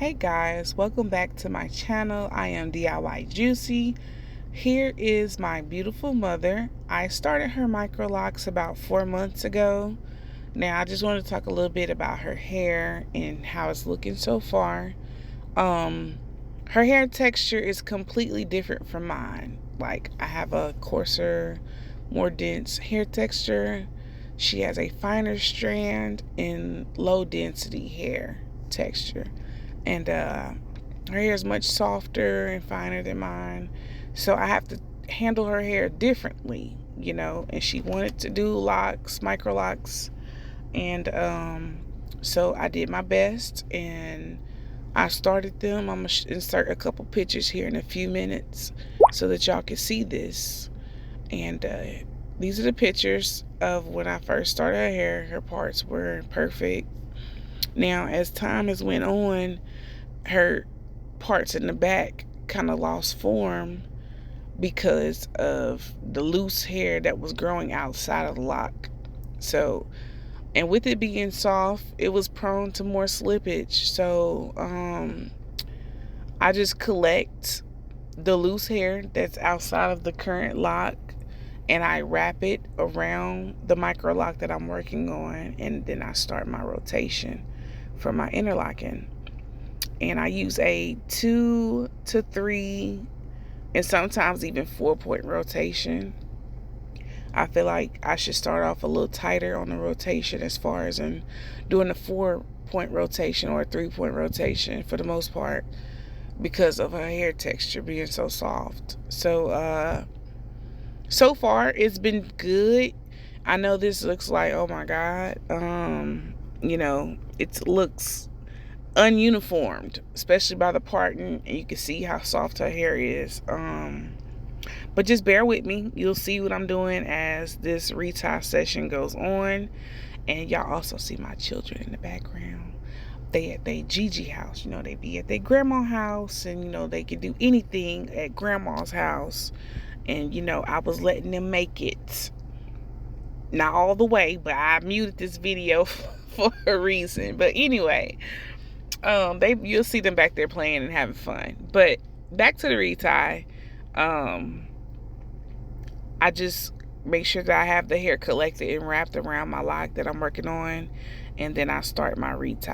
Hey guys, welcome back to my channel. I am DIY Juicy. Here is my beautiful mother. I started her microlocks about 4 months ago. Now I just want to talk a little bit about her hair and how it's looking so far. Her hair texture is completely different from mine. Like, I have a coarser, more dense hair texture. She has a finer strand and low density hair texture. And her hair is much softer and finer than mine. So I have to handle her hair differently, and she wanted to do locks, micro locks. And so I did my best and I started them. I'm going to insert a couple pictures here in a few minutes so that y'all can see this. And these are the pictures of when I first started her hair. Her parts were perfect. Now, as time has went on, her parts in the back kind of lost form because of the loose hair that was growing outside of the lock. So, and with it being soft, it was prone to more slippage. So, I just collect the loose hair that's outside of the current lock and I wrap it around the micro lock that I'm working on, and then I start my rotation for my interlocking. And I use a 2 to 3 and sometimes even 4-point rotation. I feel like I should start off a little tighter on the rotation as far as in doing a 4-point rotation or a 3-point rotation for the most part because of her hair texture being so soft. So far it's been good. I know this looks like, oh my God, it looks ununiformed, especially by the parting, and you can see how soft her hair is. But just bear with me. You'll see what I'm doing as this retie session goes on. And y'all also see my children in the background. They at their Gigi house. They be at their grandma's house, and they can do anything at grandma's house. And I was letting them make it. Not all the way, but I muted this video for a reason. But anyway, you'll see them back there playing and having fun. But back to the retie. I just make sure that I have the hair collected and wrapped around my lock that I'm working on, and then I start my retie.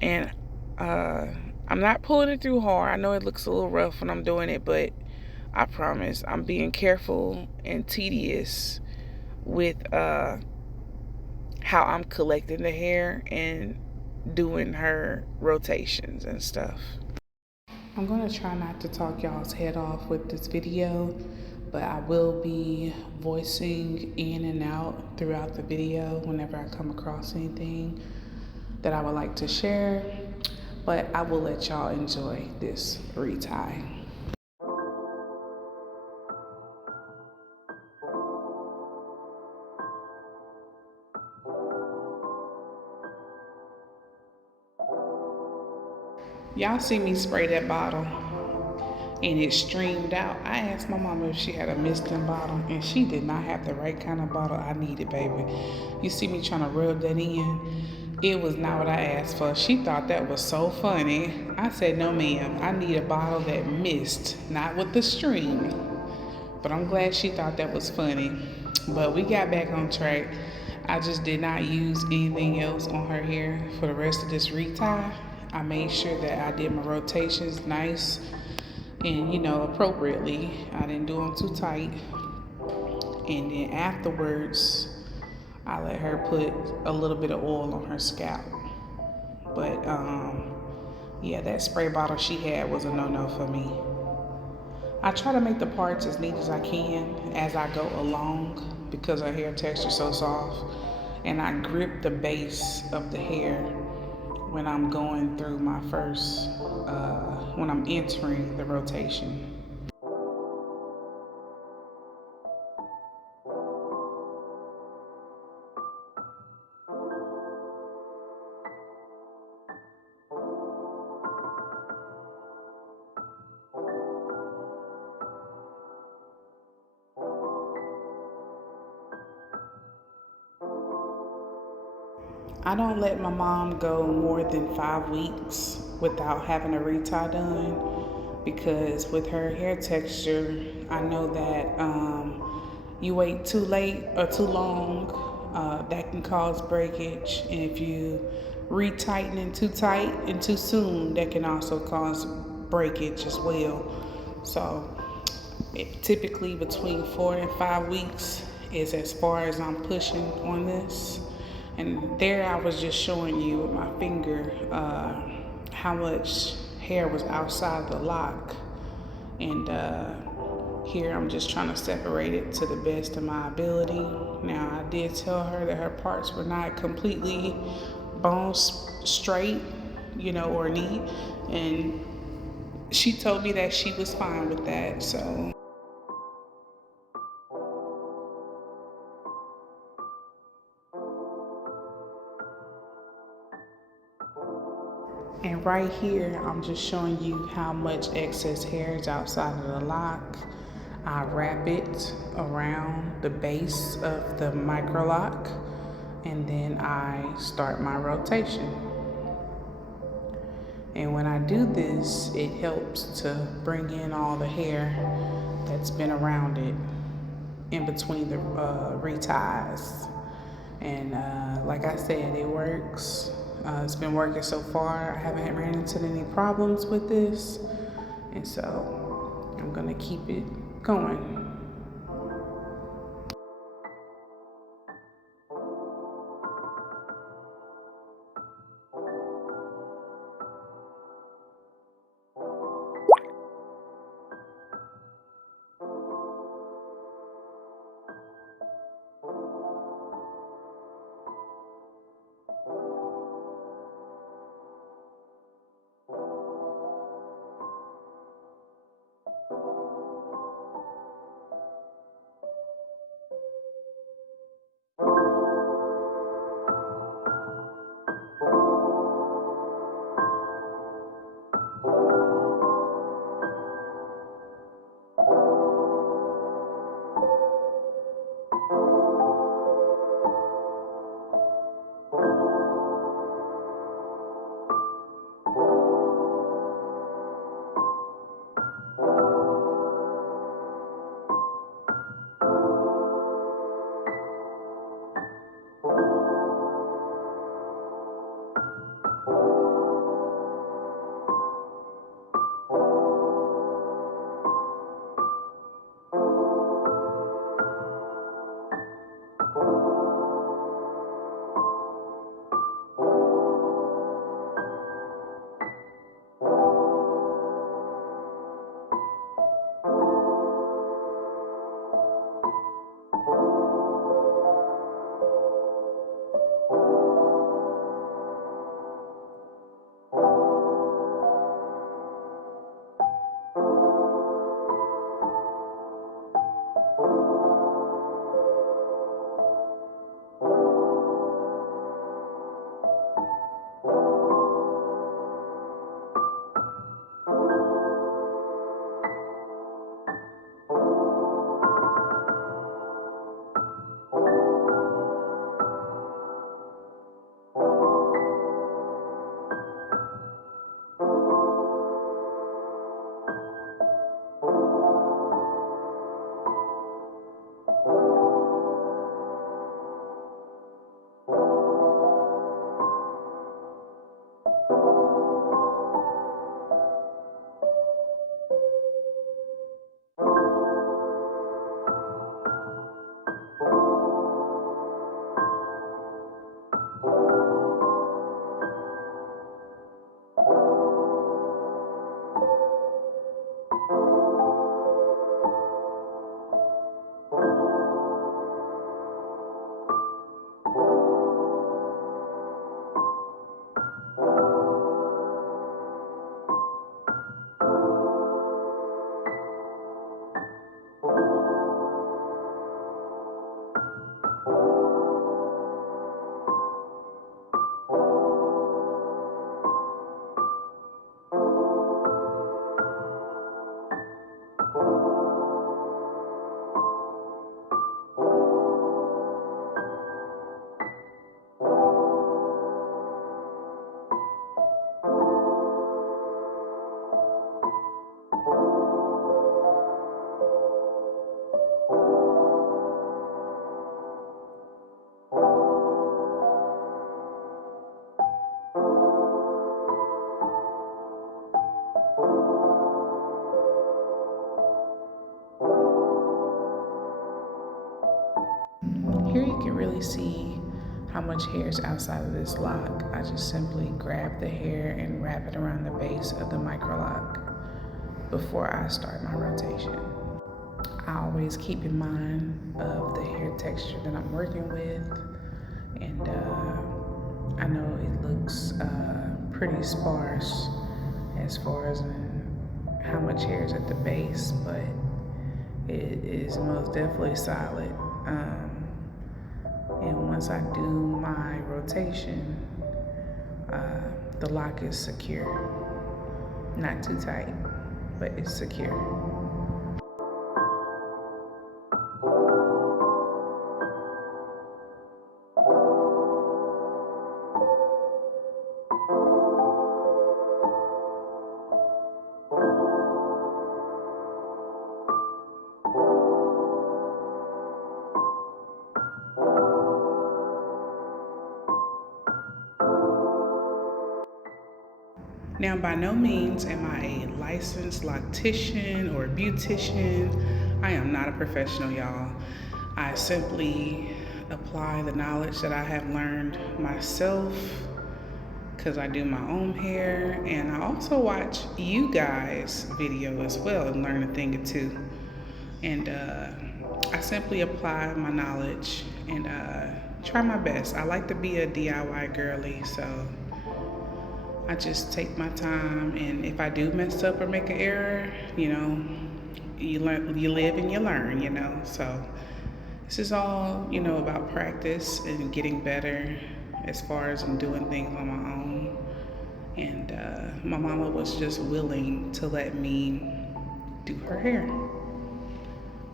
And I'm not pulling it through hard. I know it looks a little rough when I'm doing it, but I promise I'm being careful and tedious with how I'm collecting the hair and doing her rotations and stuff. I'm going to try not to talk y'all's head off with this video, but I will be voicing in and out throughout the video whenever I come across anything that I would like to share. But I will let y'all enjoy this retie. Y'all see me spray that bottle and it streamed out. I asked my mama if she had a misting bottle, and she did not have the right kind of bottle I needed, baby. You see me trying to rub that in? It was not what I asked for. She thought that was so funny. I said, no ma'am, I need a bottle that mist, not with the stream. But I'm glad she thought that was funny. But we got back on track. I just did not use anything else on her hair for the rest of this retie. I made sure that I did my rotations nice and appropriately. I didn't do them too tight. And then afterwards, I let her put a little bit of oil on her scalp. But yeah, that spray bottle she had was a no-no for me. I try to make the parts as neat as I can as I go along because her hair texture is so soft. And I grip the base of the hair when I'm going through my first, when I'm entering the rotation. I don't let my mom go more than 5 weeks without having a retie done, because with her hair texture, I know that you wait too late or too long, that can cause breakage. And if you retighten it too tight and too soon, that can also cause breakage as well. So typically between 4 and 5 weeks is as far as I'm pushing on this. And there I was just showing you with my finger how much hair was outside the lock. And here I'm just trying to separate it to the best of my ability. Now I did tell her that her parts were not completely bone straight, or neat. And she told me that she was fine with that. So and right here, I'm just showing you how much excess hair is outside of the lock. I wrap it around the base of the Microloc, and then I start my rotation. And when I do this, it helps to bring in all the hair that's been around it in between the reties. And like I said, it works. It's been working so far. I haven't ran into any problems with this. And so I'm gonna keep it going. see how much hair is outside of this lock, I just simply grab the hair and wrap it around the base of the Microloc before I start my rotation. I always keep in mind of the hair texture that I'm working with, and I know it looks pretty sparse as far as how much hair is at the base, but it is most definitely solid. And once I do my rotation, the lock is secure. Not too tight, but it's secure. Now, by no means am I a licensed loctician or beautician. I am not a professional, y'all. I simply apply the knowledge that I have learned myself because I do my own hair, and I also watch you guys' video as well and learn a thing or two. And I simply apply my knowledge and try my best. I like to be a DIY girly, so I just take my time, and if I do mess up or make an error, you learn, you live and you learn, So this is all, about practice and getting better as far as I'm doing things on my own. And my mama was just willing to let me do her hair.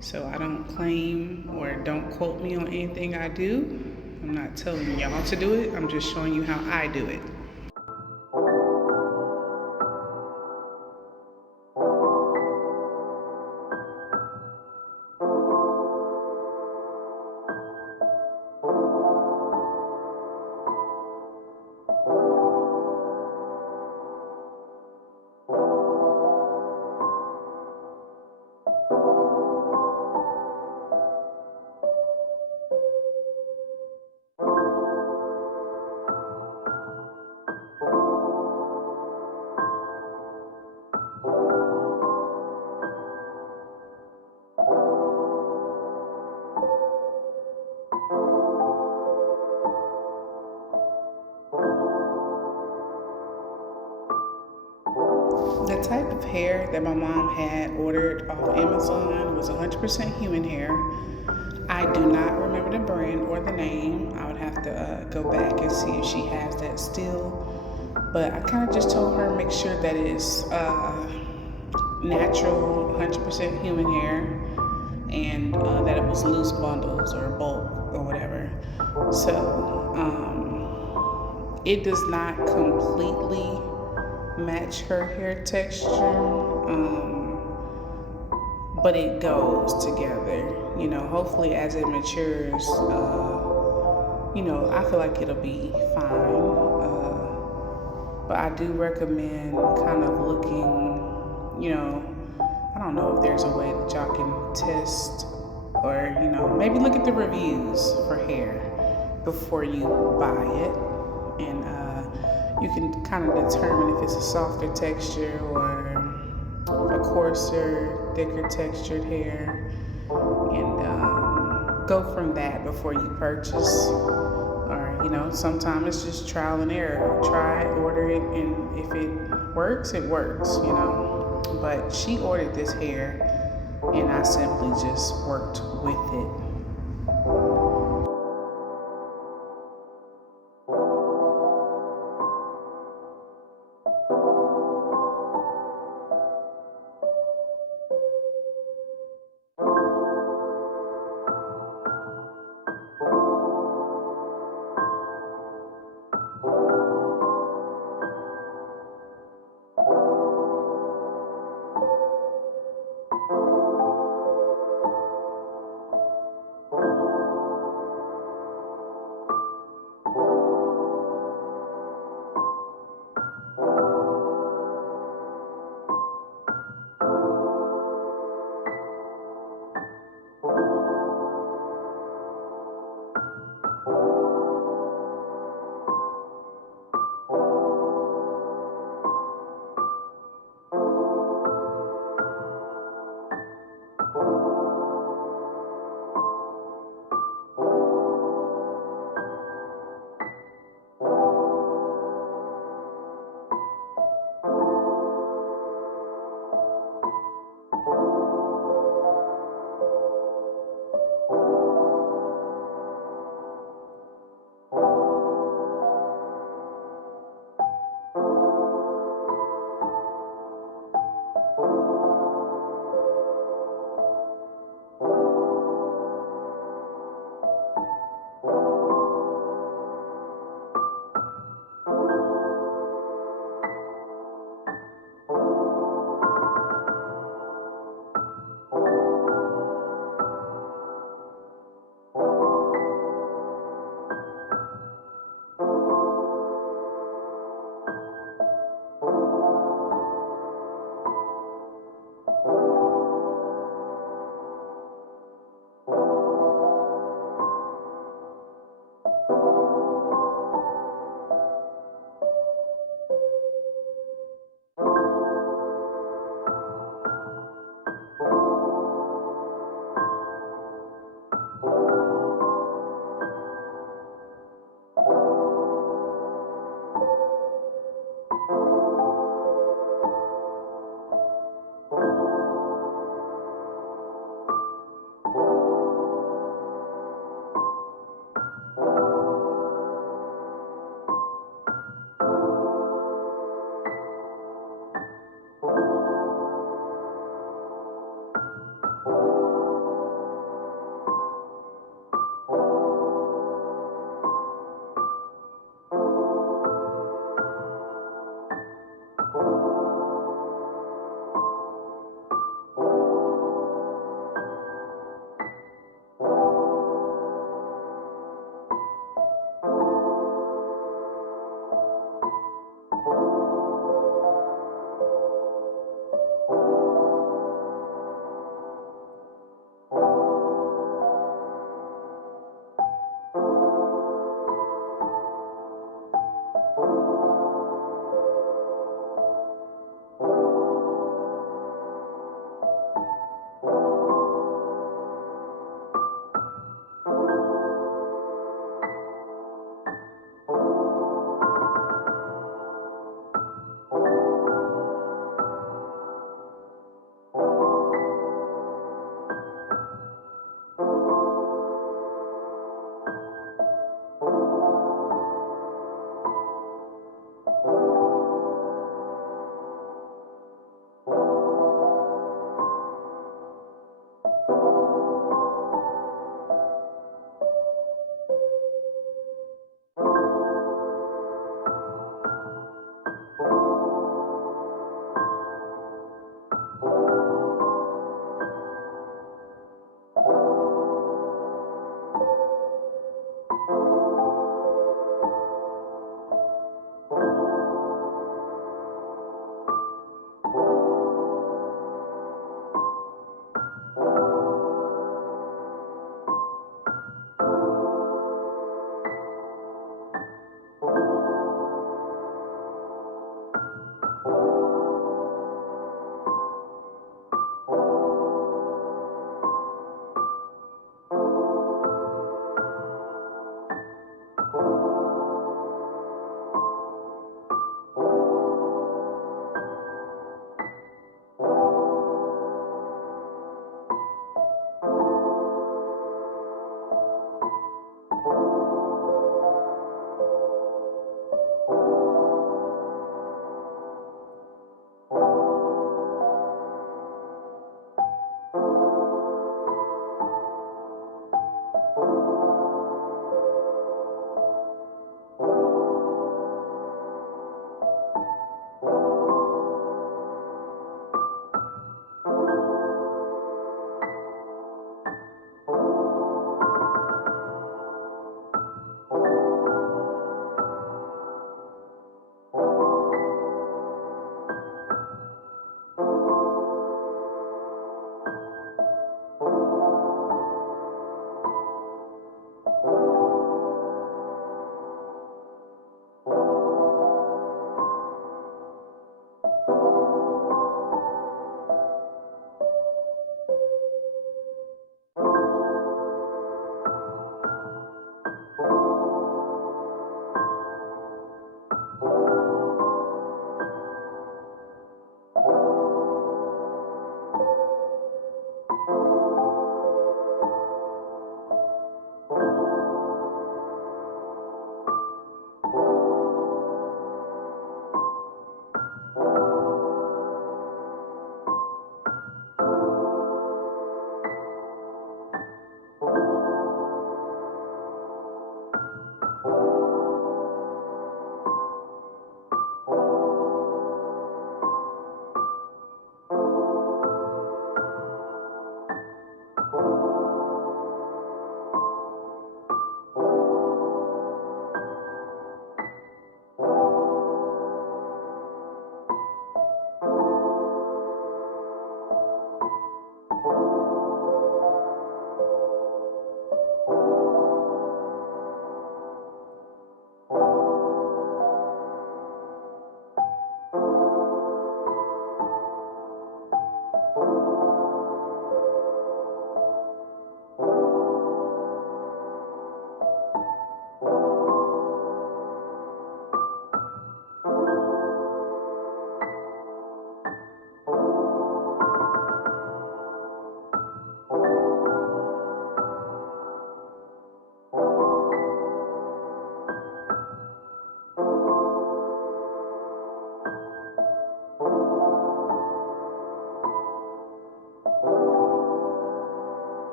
So I don't claim or don't quote me on anything I do. I'm not telling y'all to do it. I'm just showing you how I do it. The type of hair that my mom had ordered off Amazon was 100% human hair. I do not remember the brand or the name. I would have to go back and see if she has that still. But I kind of just told her make sure that it's natural, 100% human hair, and that it was loose bundles or bulk or whatever. So it does not completely match her hair texture, but it goes together. Hopefully as it matures, I feel like it'll be fine. But I do recommend kind of looking, I don't know if there's a way that y'all can test or, maybe look at the reviews for hair before you buy it. And you can kind of determine if it's a softer texture or a coarser, thicker textured hair, and go from that before you purchase. Or, sometimes it's just trial and error. Try it, order it, and if it works, it works, But she ordered this hair, and I simply just worked with it.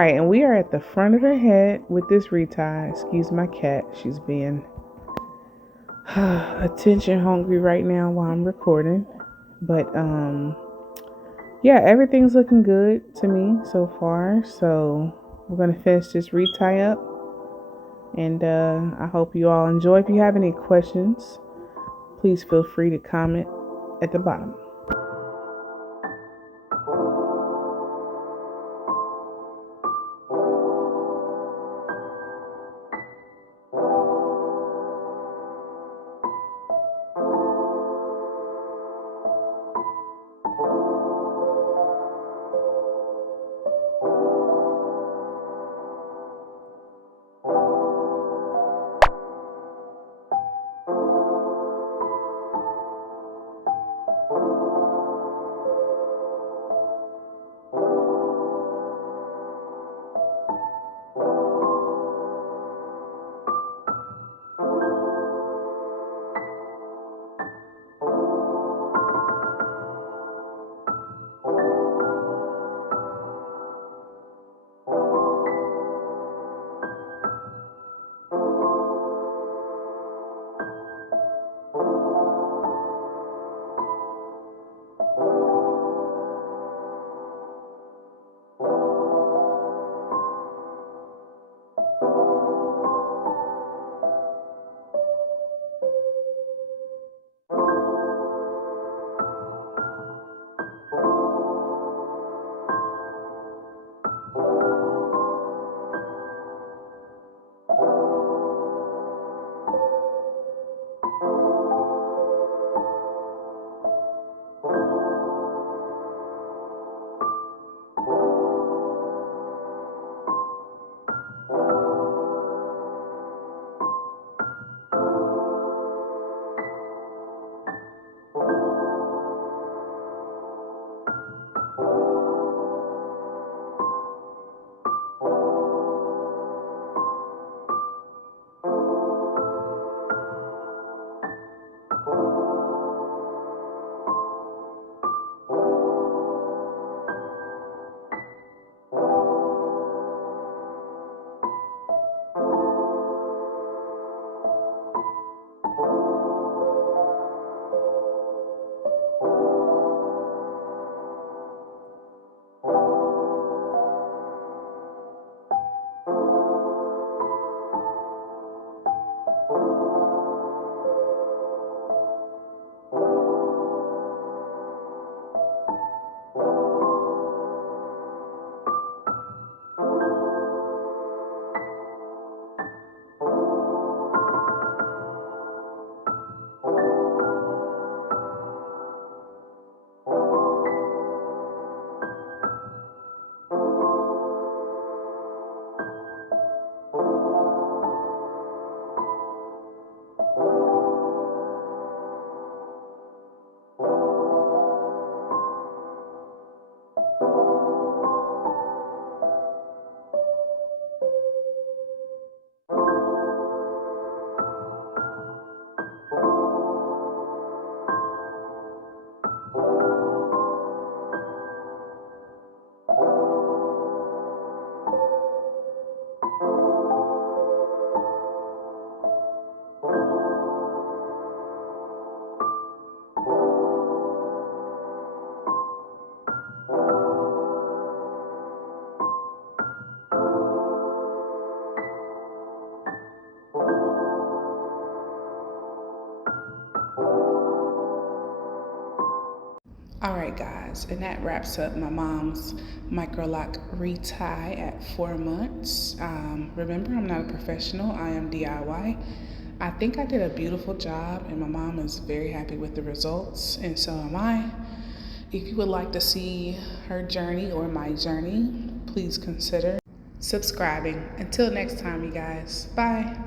right, and we are at the front of her head with this retie. Excuse my cat. She's being attention hungry right now while I'm recording. But yeah, everything's looking good to me so far. So we're gonna finish this retie up, and I hope you all enjoy. If you have any questions, please feel free to comment at the bottom. All right, guys, and that wraps up my mom's Microloc retie at 4 months. Remember, I'm not a professional, I am DIY. I think I did a beautiful job, and my mom is very happy with the results, and so am I. If you would like to see her journey or my journey, please consider subscribing. Until next time, you guys, bye.